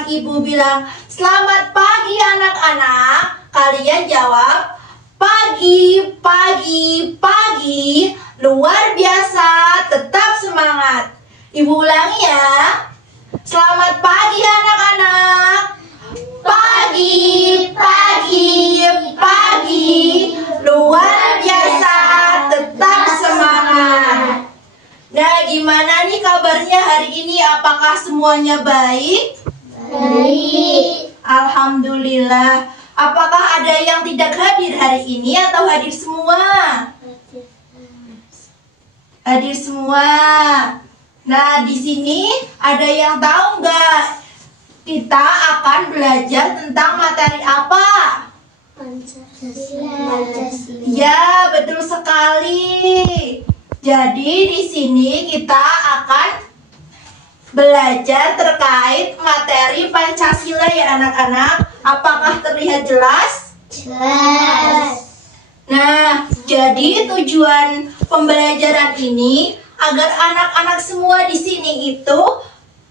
saat ibu bilang, "Selamat pagi anak-anak," kalian jawab, "Pagi, pagi, pagi." Luar biasa, tetap semangat. Ibu ulangi ya. Selamat pagi anak-anak. Pagi, pagi, pagi. Luar biasa, tetap semangat. Nah, gimana nih kabarnya hari ini? Apakah semuanya baik? Baik. Alhamdulillah. Apakah ada yang tidak hadir hari ini atau hadir semua? Hadir semua. Nah, di sini ada yang tahu nggak? Kita akan belajar tentang materi apa? Pancasila. Ya, betul sekali. Jadi di sini kita akan belajar terkait materi Pancasila ya anak-anak. Apakah terlihat jelas? Jelas. Nah, jadi tujuan pembelajaran ini agar anak-anak semua di sini itu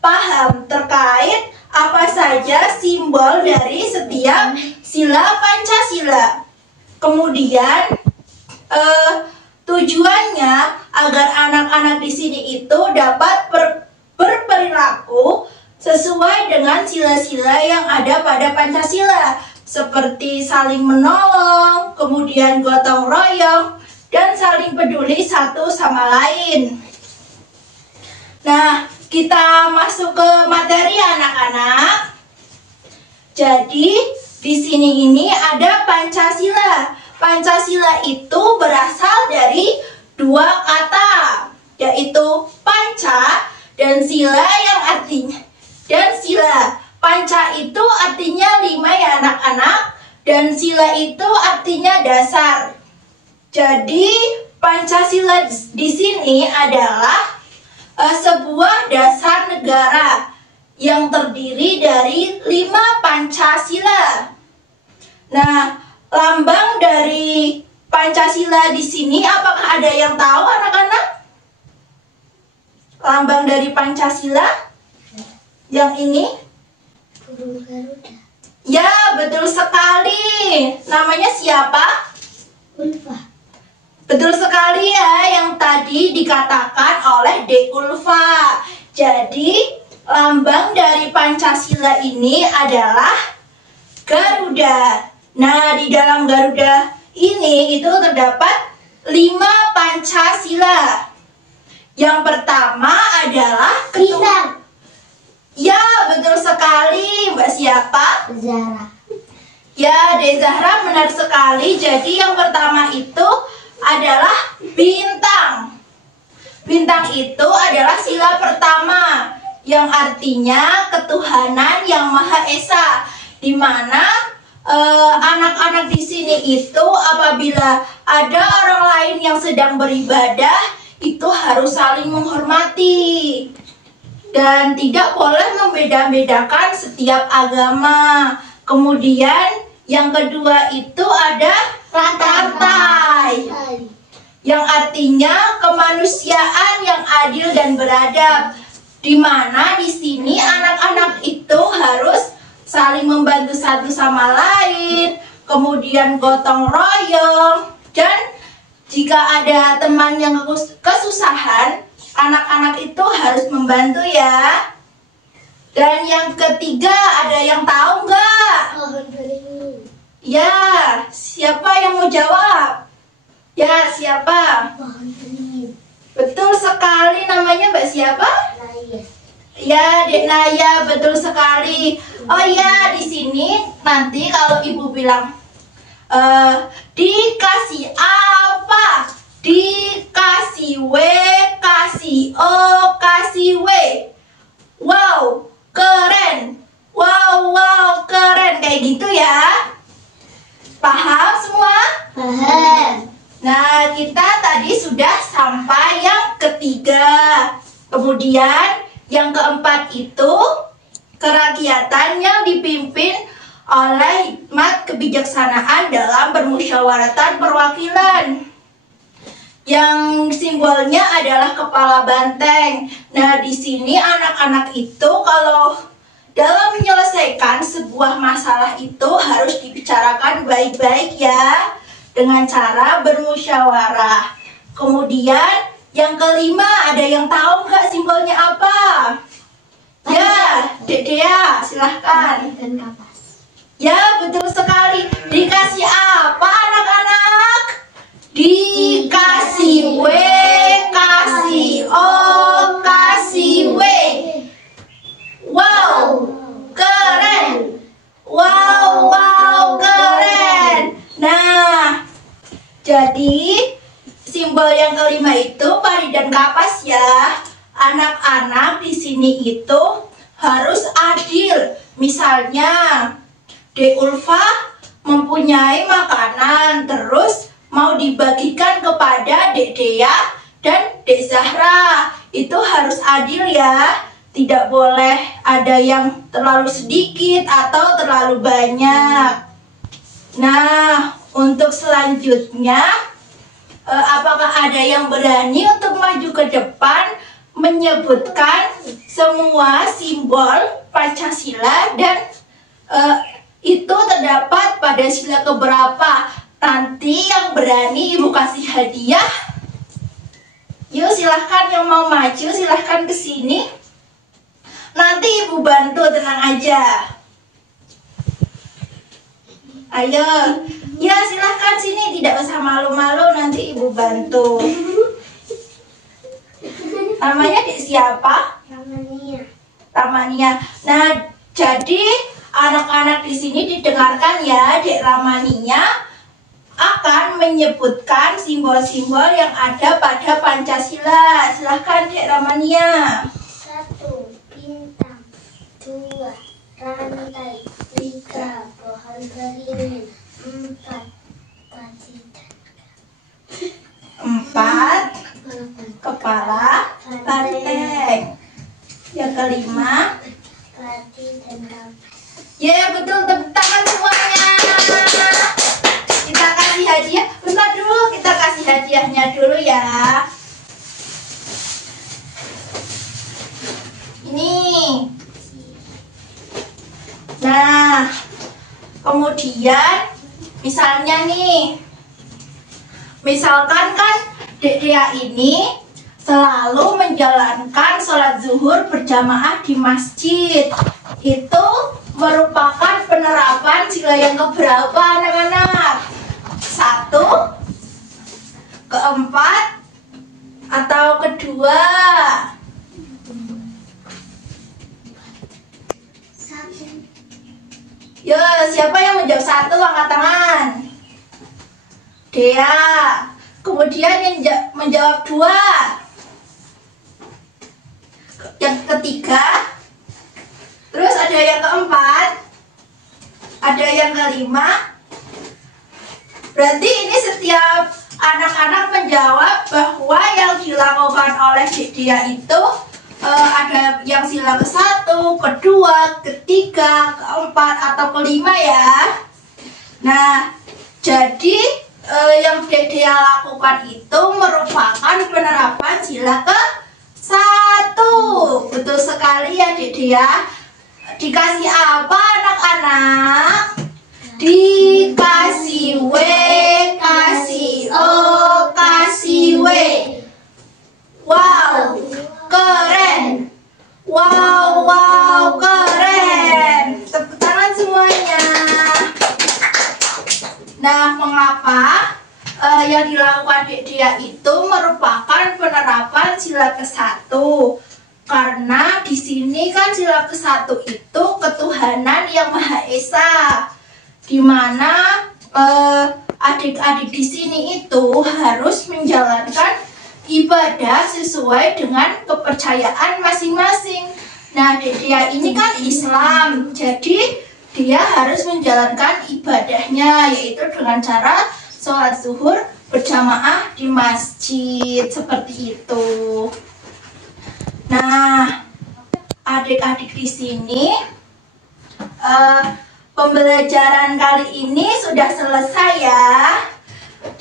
paham terkait apa saja simbol dari setiap sila Pancasila. Kemudian tujuannya agar anak-anak di sini itu dapat berperilaku sesuai dengan sila-sila yang ada pada Pancasila, seperti saling menolong, kemudian gotong royong, dan saling peduli satu sama lain. Nah, kita masuk ke materi anak-anak. Jadi, di sini ini ada Pancasila. Pancasila itu berasal dari dua kata, yaitu panca dan sila yang artinya panca itu artinya 5 ya anak-anak, dan sila itu artinya dasar. Jadi Pancasila di sini adalah sebuah dasar negara yang terdiri dari 5 Pancasila. Nah, lambang dari Pancasila di sini, apakah ada yang tahu anak-anak? Lambang dari Pancasila yang ini? Burung Garuda. Ya, betul sekali. Namanya siapa? Ulfa. Betul sekali ya, yang tadi dikatakan oleh Dek Ulfa. Jadi, lambang dari Pancasila ini adalah Garuda. Nah, di dalam Garuda ini itu terdapat 5 Pancasila. Yang pertama adalah Bintang. Ya, betul sekali. Mbak siapa? Zara. Ya, Dek Zahra benar sekali. Jadi yang pertama itu adalah bintang. Bintang itu adalah sila pertama yang artinya ketuhanan yang Maha Esa, di mana anak-anak di sini itu apabila ada orang lain yang sedang beribadah itu harus saling menghormati dan tidak boleh membeda-bedakan setiap agama. Kemudian yang kedua itu ada rantai, yang artinya kemanusiaan yang adil dan beradab, di mana di sini anak-anak itu harus saling membantu satu sama lain, kemudian gotong royong, dan jika ada teman yang kesusahan, anak-anak itu harus membantu ya. Dan yang ketiga, ada yang tahu nggak? Pohon beringin. Ya, siapa yang mau jawab? Ya, siapa? Pohon beringin. Betul sekali, namanya Mbak siapa? Naya. Ya, Dek Naya, betul sekali. Oh ya, di sini nanti kalau ibu bilang dikasih apa? Dikasih W, kasih O, kasih W. Wow, keren. Wow, keren. Kayak gitu ya. Paham semua? Paham. Nah, kita tadi sudah sampai yang ketiga. Kemudian yang keempat itu kerakyatan yang dipimpin oleh hikmat kebijaksanaan dalam permusyawaratan perwakilan. Yang simbolnya adalah kepala banteng. Nah, di sini anak-anak itu kalau dalam menyelesaikan sebuah masalah itu harus dibicarakan baik-baik ya, dengan cara bermusyawarah. Kemudian yang kelima, ada yang tahu nggak simbolnya apa? Ya, Dek Dea, silahkan. Dan kapas. Ya, betul sekali. Dikasih apa anak-anak? Dikasih W, kasih O, kasih W. Wow, keren. Wow, keren. Nah, jadi simbol yang kelima itu pari dan kapas ya. Anak-anak di sini itu harus adil. Misalnya, Dek Ulfa mempunyai makanan, terus mau dibagikan kepada Dek Dea dan Dek Zahra. Itu harus adil ya. Tidak boleh ada yang terlalu sedikit atau terlalu banyak. Nah, untuk selanjutnya, apakah ada yang berani untuk maju ke depan menyebutkan semua simbol Pancasila dan itu terdapat pada sila keberapa? Nanti yang berani Ibu kasih hadiah. Yuk silahkan yang mau maju, silahkan ke sini. Nanti Ibu bantu, tenang aja. Ayo, ya silahkan sini, tidak usah malu-malu, nanti Ibu bantu. Namanya Dek siapa? Ramania. Ramania. Nah, jadi anak-anak di sini didengarkan ya, Dek Ramania akan menyebutkan simbol-simbol yang ada pada Pancasila. Silahkan Dek Ramania. 1. Bintang. 2. Rantai. 3. Pohon beringin. 4. Padi dan 4. Kepala banteng. Yang kelima, padi dan kapas. ya betul, tepuk tangan semuanya. Kita kasih hadiah. Bentar dulu, kita kasih hadiahnya dulu ya. Ini. Nah, kemudian misalnya nih, misalkan kan Dek Dea ini selalu menjalankan sholat zuhur berjamaah di masjid. Itu merupakan penerapan sila yang keberapa anak-anak? 1, keempat, atau kedua? 1. Yo, siapa yang menjawab 1? Angkat tangan. Dea. Kemudian yang menjawab 2. Yang ketiga. Terus ada yang keempat. Ada yang kelima. Berarti ini setiap anak-anak menjawab bahwa yang dilakukan oleh Dek Dea itu ada yang sila ke-1, kedua, ketiga, keempat, atau kelima ya. Nah, jadi yang Dek Dea lakukan itu merupakan penerapan sila ke-1. Betul sekali ya Dek Dea. Dikasih apa anak-anak? Dikasih W, kasih O, kasih W. Wow, keren. Wow, keren. Tepuk tangan semuanya. Nah, mengapa yang dilakukan Dek Dea itu merupakan penerapan sila ke-1? Karena di sini kan sila ke-1 itu ketuhanan yang Maha Esa, di mana adik-adik di sini itu harus menjalankan ibadah sesuai dengan kepercayaan masing-masing. Nah, Dek Dea ini kan Islam, jadi dia harus menjalankan ibadahnya, yaitu dengan cara sholat zuhur berjamaah di masjid, seperti itu. Nah, adik-adik di sini pembelajaran kali ini sudah selesai ya.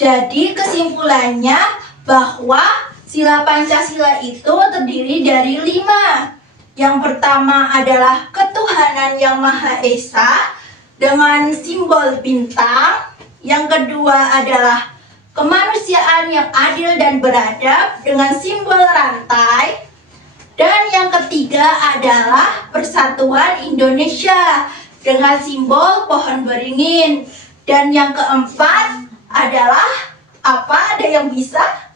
Jadi kesimpulannya bahwa sila Pancasila itu terdiri dari 5. Yang pertama adalah ketuhanan ketuhanan yang Maha Esa dengan simbol bintang. Yang kedua adalah kemanusiaan yang adil dan beradab dengan simbol rantai. Dan yang ketiga adalah persatuan Indonesia dengan simbol pohon beringin. Dan yang keempat adalah apa? Ada yang bisa?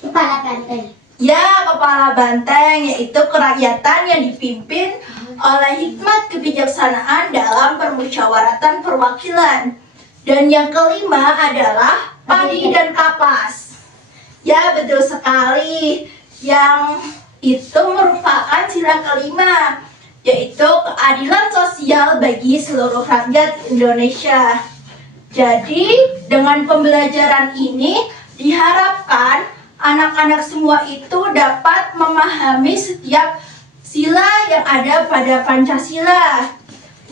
Kepala banteng. Ya, kepala banteng, yaitu kerakyatan yang dipimpin oleh hikmat kebijaksanaan dalam permusyawaratan perwakilan. Dan yang kelima adalah padi dan kapas. Ya, betul sekali. Yang itu merupakan sila kelima, yaitu keadilan sosial bagi seluruh rakyat Indonesia. Jadi, dengan pembelajaran ini diharapkan anak-anak semua itu dapat memahami setiap sila yang ada pada Pancasila.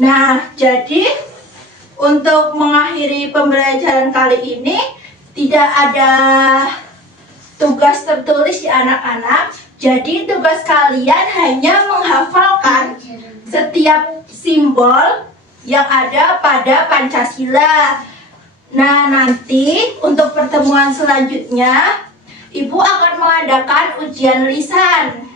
Nah, jadi untuk mengakhiri pembelajaran kali ini tidak ada tugas tertulis ya anak-anak. Jadi tugas kalian hanya menghafalkan setiap simbol yang ada pada Pancasila. Nah, nanti untuk pertemuan selanjutnya Ibu akan mengadakan ujian lisan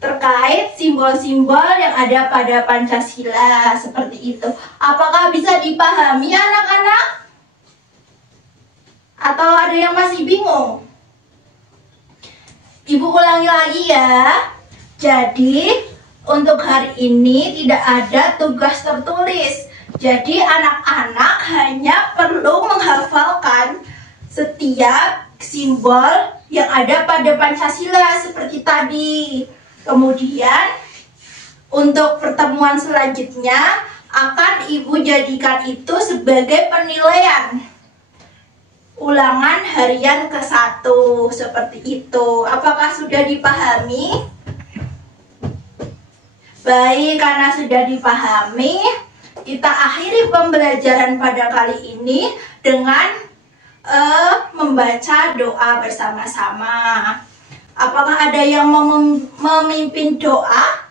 terkait simbol-simbol yang ada pada Pancasila seperti itu. Apakah bisa dipahami anak-anak? Atau ada yang masih bingung? Ibu ulangi lagi ya. Jadi untuk hari ini tidak ada tugas tertulis. Jadi anak-anak hanya perlu menghafalkan setiap simbol yang ada pada Pancasila seperti tadi. Kemudian untuk pertemuan selanjutnya akan Ibu jadikan itu sebagai penilaian ulangan harian ke-1 seperti itu. Apakah sudah dipahami? Baik, karena sudah dipahami, kita akhiri pembelajaran pada kali ini dengan membaca doa bersama-sama. Apakah ada yang mau memimpin doa?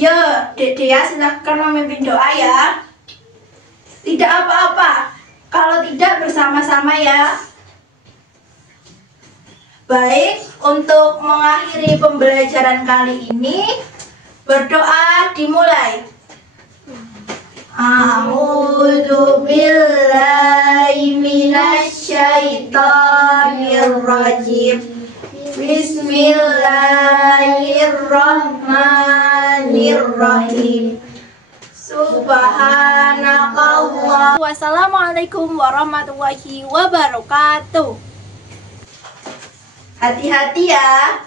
Ya, Dek Dea silahkan memimpin doa ya. Tidak apa-apa, kalau tidak bersama-sama ya. Baik, untuk mengakhiri pembelajaran kali ini, berdoa dimulai. A'udzu billahi minasyaitonir rajim. Bismillahirrahmanirrahim. Subhanakallah. Wassalamualaikum warahmatullahi wabarakatuh. Hati-hati ya.